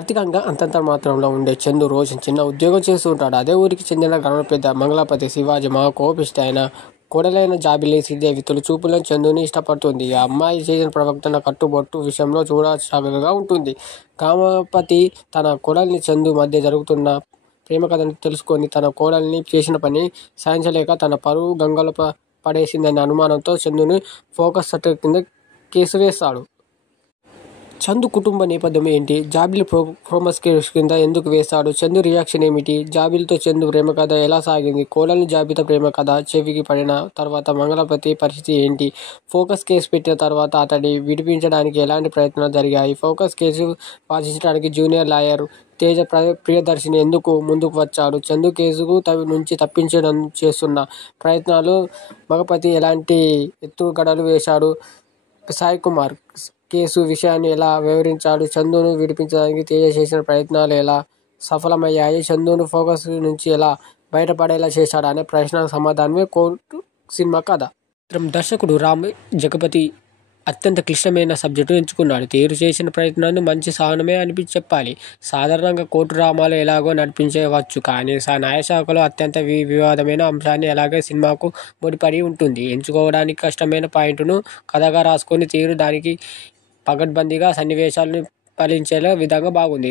ఆర్థికంగా అంతంత మాత్రంలో ఉండే చందు రోజు చిన్న ఉద్యోగం చేస్తూ ఉంటాడు. అదే ఊరికి చెందిన గ్రామ పెద్ద మంగళపతి శివాజీ మహా కోపిష్టి అయిన కోడలైన జాబిలి శ్రీదేవి తొలి చూపులో చందుని ఇష్టపడుతుంది. ఆ అమ్మాయి చేసిన ప్రవర్తన కట్టుబొట్టు విషయంలో చూడసాగగా ఉంటుంది. గ్రామపతి తన కోడల్ని చందు మధ్య జరుగుతున్న ప్రేమ కథను తెలుసుకొని తన కోడల్ని చేసిన పని సహించలేక తన పరువు గంగలో పడేసిందనే అనుమానంతో చందుని ఫోకస్ సర్టిఫికెట్ కింద కేసు వేస్తాడు. చందు కుటుంబ నేపథ్యం ఏంటి? జాబిలి ప్రోమస్ కేసు కింద ఎందుకు వేస్తాడు? చందు రియాక్షన్ ఏమిటి? జాబిలితో చందు ప్రేమ కథ ఎలా సాగింది? కోడల్ని జాబితా ప్రేమ కథ చెవికి పడిన తర్వాత మంగళపతి పరిస్థితి ఏంటి? ఫోకస్ కేసు పెట్టిన తర్వాత అతడి విడిపించడానికి ఎలాంటి ప్రయత్నాలు జరిగాయి? ఫోకస్ కేసు వాదించడానికి జూనియర్ లాయర్ తేజ ప్రియదర్శిని ఎందుకు ముందుకు వచ్చాడు? చందు కేసుకు నుంచి తప్పించడం చేస్తున్న ప్రయత్నాలు మగపతి ఎలాంటి ఎత్తుగడలు వేశాడు? సాయి కుమార్ కేసు విషయాన్ని ఎలా వివరించాడు? చందును విడిపించడానికి తేజ చేసిన ప్రయత్నాలు ఎలా సఫలమయ్యాయి? చందును ఫోకస్ నుంచి ఎలా బయటపడేలా చేశాడు అనే ప్రశ్నకు సమాధానమే కోర్టు సినిమా కథ. దర్శకుడు రామ్ జగపతి అత్యంత క్లిష్టమైన సబ్జెక్టు ఎంచుకున్నాడు. తీరు చేసిన ప్రయత్నాన్ని మంచి సహనమే చెప్పాలి. సాధారణంగా కోర్టు డ్రామాలు ఎలాగో నడిపించవచ్చు, కానీ న్యాయశాఖలో అత్యంత వివాదమైన అంశాన్ని ఎలాగే సినిమాకు ముడిపడి ఉంటుంది. ఎంచుకోవడానికి కష్టమైన పాయింట్ను కథగా రాసుకొని తీరు దానికి పగడ్బందీగా సన్నివేశాలను ఫలించేలా విధంగా బాగుంది.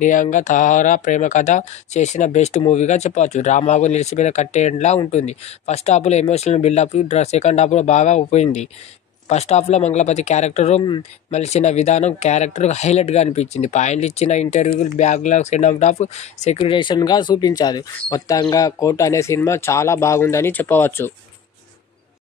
నియంగా తహారా ప్రేమ కథ చేసిన బెస్ట్ మూవీగా చెప్పవచ్చు. డ్రామాకు నిలిచిపోయిన కట్టేలా ఉంటుంది. ఫస్ట్ హాఫ్లో ఎమోషనల్ బిల్డప్, సెకండ్ హాఫ్లో బాగా ఉపయోగింది. ఫస్ట్ హాఫ్లో మంగళపతి క్యారెక్టర్ మలిచిన విధానం క్యారెక్టర్ హైలైట్గా అనిపించింది. పాయింట్లు ఇచ్చిన ఇంటర్వ్యూలు బ్యాక్లాగ్ సెకండ్ హాఫ్ సెక్యురేషన్గా చూపించారు. మొత్తంగా కోర్టు అనే సినిమా చాలా బాగుందని చెప్పవచ్చు.